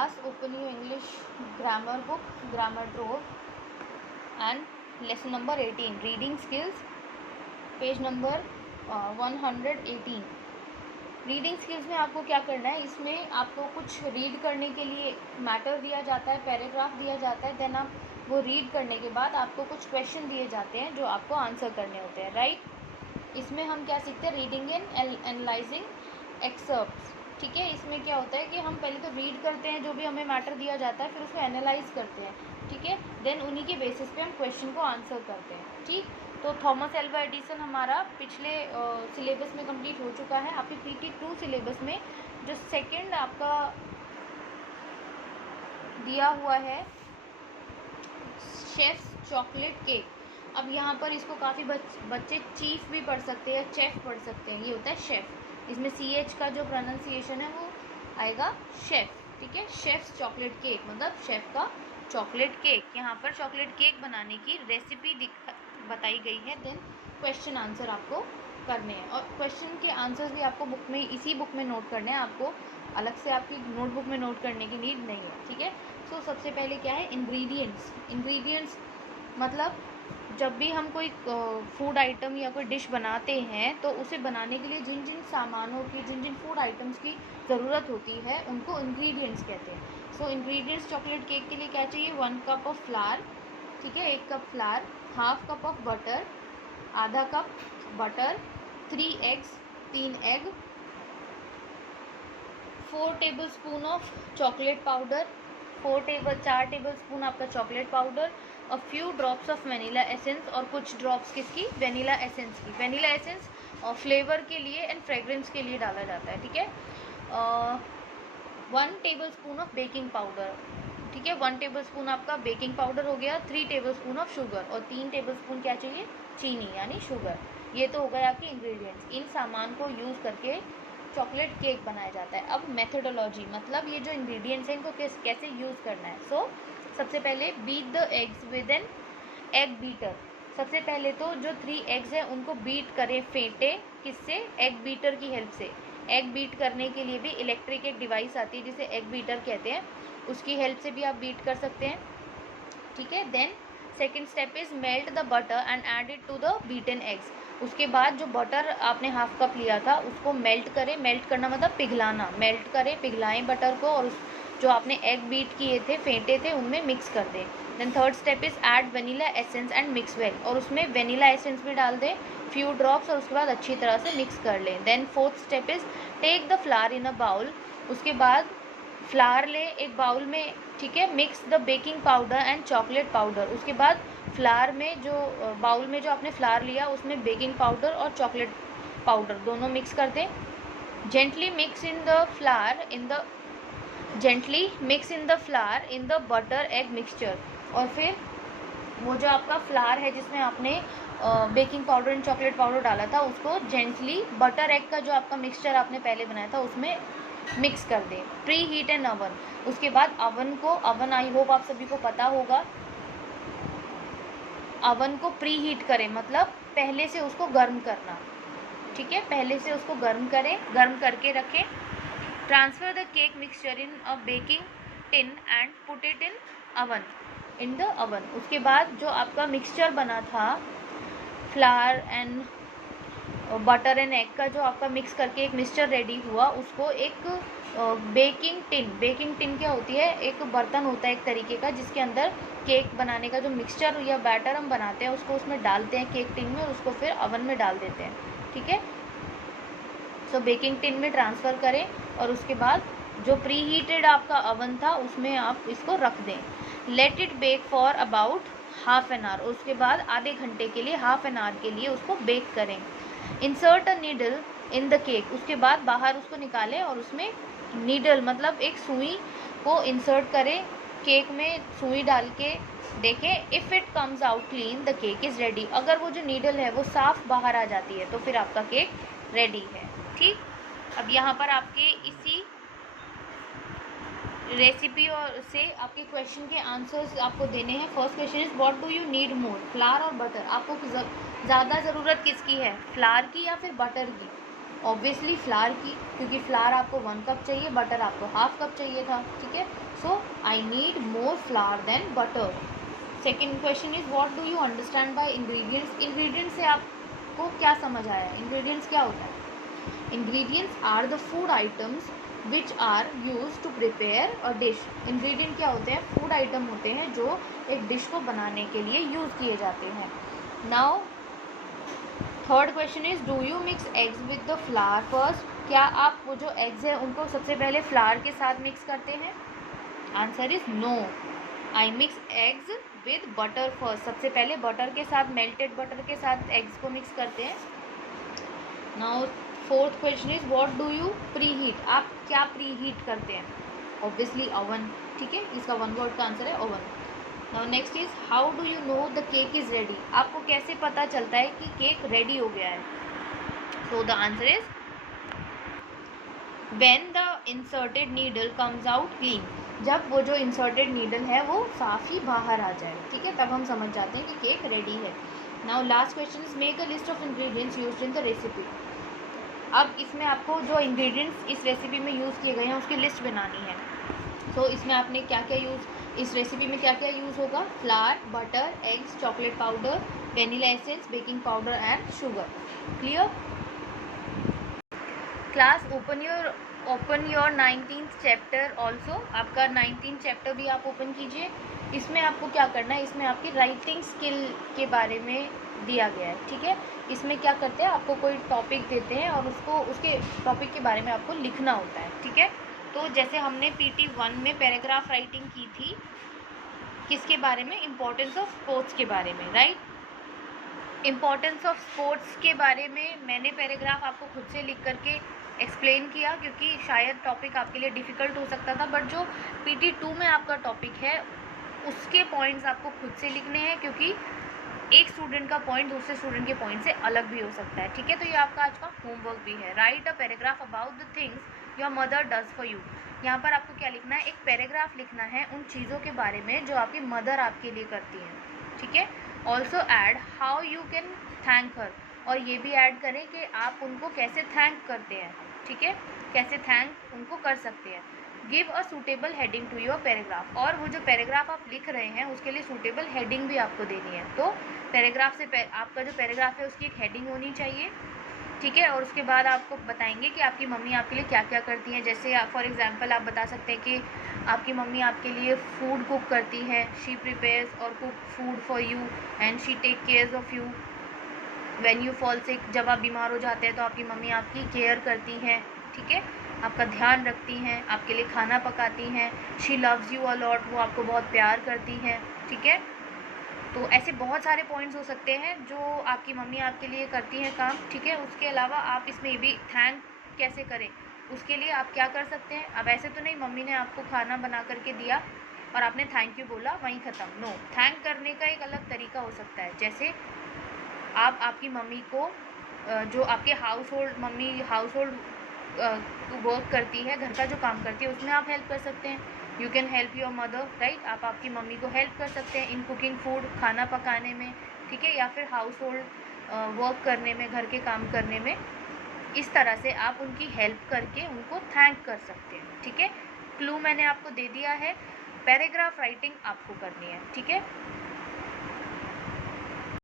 class, open your English grammar book, grammar trove, and lesson number 18, reading skills, page number 118. Reading skills में आपको क्या करना है, इसमें आपको कुछ रीड करने के लिए मैटर दिया जाता है, पैराग्राफ दिया जाता है, देन आप वो रीड करने के बाद आपको कुछ क्वेश्चन दिए जाते हैं जो आपको आंसर करने होते हैं, राइट। इसमें हम क्या सीखते हैं, रीडिंग एंड एनालाइजिंग एक्सर्प्ट्स, ठीक है। इसमें क्या होता है कि हम पहले तो रीड करते हैं जो भी हमें मैटर दिया जाता है, फिर उसको एनालाइज करते हैं, ठीक है, देन उन्हीं के बेसिस पे हम क्वेश्चन को आंसर करते हैं, ठीक। तो थॉमस एल्वा एडिसन हमारा पिछले सिलेबस में कंप्लीट हो चुका है। आपके PT2 सिलेबस में जो सेकंड आपका दिया हुआ है शेफ्स चॉकलेट केक, अब यहाँ पर इसको काफ़ी बच्चे चीफ भी पढ़ सकते हैं, चेफ पढ़ सकते हैं, ये होता है शेफ। इसमें CH का जो प्रोनाउंसिएशन है वो आएगा शेफ, ठीक है। शेफ्स चॉकलेट केक मतलब शेफ का चॉकलेट केक। यहाँ पर चॉकलेट केक बनाने की रेसिपी बताई गई है, देन क्वेश्चन आंसर आपको करने हैं, और क्वेश्चन के आंसर्स भी आपको बुक में, इसी बुक में नोट करने हैं, आपको अलग से आपकी नोटबुक में नोट करने की नीड नहीं है, ठीक है। सो सबसे पहले क्या है, इंग्रेडिएंट्स मतलब जब भी हम कोई फूड आइटम या कोई डिश बनाते हैं तो उसे बनाने के लिए जिन जिन सामानों की, जिन जिन फूड आइटम्स की ज़रूरत होती है उनको इंग्रेडिएंट्स कहते हैं। सो इंग्रेडिएंट्स चॉकलेट केक के लिए क्या चाहिए, 1 कप ऑफ फ्लावर, ठीक है, 1 cup flour, half cup of butter, आधा cup butter, 3 eggs, 3 egg, 4 tablespoon of chocolate powder, 4 tablespoon आपका chocolate powder, a few drops of vanilla essence, और कुछ ड्रॉप्स किसकी, वेनिला एसेंस की। वेनिला एसेंस फ्लेवर के लिए एंड फ्रेग्रेंस के लिए डाला जाता है, ठीक है। 1 टेबलस्पून ऑफ बेकिंग पाउडर, ठीक है, 1 टेबलस्पून आपका बेकिंग पाउडर हो गया, 3 टेबलस्पून ऑफ शुगर, और 3 टेबलस्पून क्या चाहिए, चीनी यानी शुगर। ये तो हो गए आपके इंग्रेडिएंट्स। इन सामान को यूज़ करके चॉकलेट केक बनाया जाता है। अब मेथोडोलॉजी मतलब ये जो इंग्रेडिएंट्स हैं इनको कैसे यूज़ करना है। सो सबसे पहले beat the eggs with an egg beater. सबसे पहले तो जो 3 एग्स हैं उनको बीट करें, फेंटे, किससे, एग बीटर की हेल्प से। एग बीट करने के लिए भी इलेक्ट्रिक एक डिवाइस आती है जिसे एग बीटर कहते हैं, उसकी हेल्प से भी आप बीट कर सकते हैं, ठीक है। Then second step is melt the butter and add it to the beaten eggs. उसके बाद जो बटर आपने हाफ कप लिया था उसको मेल्ट करें, मेल्ट करना मतलब पिघलाना, मेल्ट करें, पिघलाएं बटर को, और जो आपने एग बीट किए थे, फेंटे थे, उनमें मिक्स कर दें। Then third step is add vanilla essence and mix well, और उसमें वेनिला एसेंस भी डाल दें, फ्यू ड्रॉप्स, और उसके बाद अच्छी तरह से मिक्स कर लें। Then fourth step is take the flour in a bowl. उसके बाद फ्लावर लें एक बाउल में, ठीक है, mix the baking powder and chocolate powder. उसके बाद फ्लावर में जो बाउल में जो आपने फ्लावर लिया उसमें बेकिंग पाउडर और चॉकलेट पाउडर दोनों मिक्स कर दें। Gently mix in the flour in the butter egg mixture. और फिर वो जो आपका फ्लावर है जिसमें आपने baking powder and chocolate powder डाला था उसको जेंटली बटर एग का जो आपका मिक्सचर आपने पहले बनाया था उसमें मिक्स कर दें। प्री हीट एन अवन, उसके बाद अवन आई होप आप सभी को पता होगा, अवन को प्री हीट करें मतलब पहले से उसको गर्म करना, ठीक है, पहले से उसको गर्म करें, गर्म करके रखें। Transfer the cake mixture in a baking tin and put it in the oven. उसके बाद जो आपका मिक्सचर बना था flour and butter and egg का, जो आपका मिक्स करके एक मिक्सचर रेडी हुआ, उसको एक बेकिंग टिन क्या होती है, एक बर्तन होता है एक तरीके का जिसके अंदर केक बनाने का जो मिक्सचर या बैटर हम बनाते हैं उसको उसमें डालते हैं केक टिन में, और उसको फिर अवन में डाल देते हैं, ठीक है। सो बेकिंग टिन में ट्रांसफ़र करें, और उसके बाद जो प्री हीटेड आपका अवन था उसमें आप इसको रख दें। Let it bake for about half an hour. उसके बाद आधे घंटे के लिए, हाफ एन आवर के लिए उसको बेक करें। Insert a needle in the cake. उसके बाद बाहर उसको निकालें और उसमें नीडल मतलब एक सुई को इंसर्ट करें केक में, सुई डाल के देखें। If it comes out clean the cake is ready. अगर वो जो नीडल है वो साफ़ बाहर आ जाती है तो फिर आपका केक रेडी है, ठीक। अब यहाँ पर आपके इसी रेसिपी और से आपके क्वेश्चन के आंसर्स आपको देने हैं। First question is what do you need more, flower और बटर। आपको ज़्यादा ज़रूरत किसकी है, फ्लावर की या फिर बटर की। ऑब्वियसली फ्लावर की, क्योंकि फ्लावर आपको 1 कप चाहिए, बटर आपको हाफ कप चाहिए था, ठीक है। So I need more flour then butter. Second question is what do you understand by ingredients. Ingredients से आपको क्या समझ आया? इंग्रेडिएंट्स क्या होता है? Ingredients are the food items which are use to prepare a dish. Ingredient क्या होते हैं? फूड आइटम होते हैं जो एक डिश को बनाने के लिए यूज़ किए जाते हैं। Now third question is do you mix eggs with the flower first. क्या आप वो जो एग्स है उनको सबसे पहले फ्लावर के साथ मिक्स करते हैं? Answer is no, I mix eggs with butter first. सबसे पहले बटर के साथ, मेल्टेड बटर के साथ एग्स को मिक्स करते हैं। Now fourth question is what do you pre heat. आप क्या प्री हीट करते हैं? ऑब्वियसली ओवन, ठीक है, इसका वन वर्ड का आंसर है oven. Now next is how do you know the cake is ready. आपको कैसे पता चलता है कि केक रेडी हो गया है? So the answer is when the inserted needle comes out clean. जब वो जो इंसर्टेड नीडल है वो साफ ही बाहर आ जाए, ठीक है, तब हम समझ जाते हैं कि केक रेडी है। Now last question is make a list of ingredients used in the recipe. अब इसमें आपको जो इंग्रेडिएंट्स इस रेसिपी में यूज़ किए गए हैं उसकी लिस्ट बनानी है। तो इसमें आपने क्या क्या इस रेसिपी में क्या क्या यूज़ होगा? Flower, butter, eggs, chocolate powder, vanilla essence, baking powder and sugar. Clear? Class open your 19th chapter also. आपका 19th चैप्टर भी आप ओपन कीजिए। इसमें आपको क्या करना है? इसमें आपकी राइटिंग स्किल के बारे में दिया गया है, ठीक है। इसमें क्या करते हैं, आपको कोई टॉपिक देते हैं और उसके टॉपिक के बारे में आपको लिखना होता है, ठीक है। तो जैसे हमने PT1 में पैराग्राफ राइटिंग की थी, किसके बारे में? इम्पोर्टेंस ऑफ स्पोर्ट्स के बारे में, राइट। इम्पोर्टेंस ऑफ स्पोर्ट्स के बारे में मैंने पैराग्राफ आपको खुद से लिख करके एक्सप्लेन किया, क्योंकि शायद टॉपिक आपके लिए डिफ़िकल्ट हो सकता था, बट जो PT2 में आपका टॉपिक है उसके पॉइंट्स आपको खुद से लिखने हैं, क्योंकि एक स्टूडेंट का पॉइंट दूसरे स्टूडेंट के पॉइंट से अलग भी हो सकता है, ठीक है। तो ये आपका आज का होमवर्क भी है। Right a paragraph about the things your mother does for you. यहाँ पर आपको क्या लिखना है? एक पैराग्राफ लिखना है उन चीज़ों के बारे में जो आपकी मदर आपके लिए करती हैं, ठीक है। Also add how you can thank her. और ये भी ऐड करें कि आप उनको कैसे थैंक करते हैं, ठीक है, कैसे थैंक उनको कर सकते हैं। Give a suitable heading to your paragraph. और वो जो पैराग्राफ आप लिख रहे हैं उसके लिए सूटेबल हेडिंग भी आपको देनी है। तो पैराग्राफ से आपका जो पैराग्राफ है उसकी एक हेडिंग होनी चाहिए, ठीक है। और उसके बाद आपको बताएंगे कि आपकी मम्मी आपके लिए क्या क्या करती हैं। जैसे फॉर एग्जांपल आप बता सकते हैं कि आपकी मम्मी आपके लिए फूड कुक करती हैं, शी प्रिपेयर्स और cook food for you and she take care of you when you fall sick. जब आप बीमार हो जाते हैं तो आपकी मम्मी आपकी केयर करती हैं, ठीक है, आपका ध्यान रखती हैं, आपके लिए खाना पकाती हैं। She loves you a lot, वो आपको बहुत प्यार करती हैं, ठीक है। तो ऐसे बहुत सारे पॉइंट्स हो सकते हैं जो आपकी मम्मी आपके लिए करती हैं काम, ठीक है। उसके अलावा आप इसमें भी थैंक कैसे करें उसके लिए आप क्या कर सकते हैं? अब ऐसे तो नहीं मम्मी ने आपको खाना बना करके दिया और आपने थैंक यू बोला वहीं ख़त्म, नो। थैंक करने का एक अलग तरीका हो सकता है। जैसे आप आपकी मम्मी को जो आपके मम्मी हाउस होल्ड वर्क करती है, घर का जो काम करती है, उसमें आप हेल्प कर सकते हैं। You can help your mother, right. आप आपकी मम्मी को हेल्प कर सकते हैं इन कुकिंग फूड, खाना पकाने में, ठीक है, या फिर हाउस होल्ड वर्क करने में, घर के काम करने में। इस तरह से आप उनकी हेल्प करके उनको थैंक कर सकते हैं, ठीक है। क्लू मैंने आपको दे दिया है, पैराग्राफ राइटिंग आपको करनी है, ठीक है।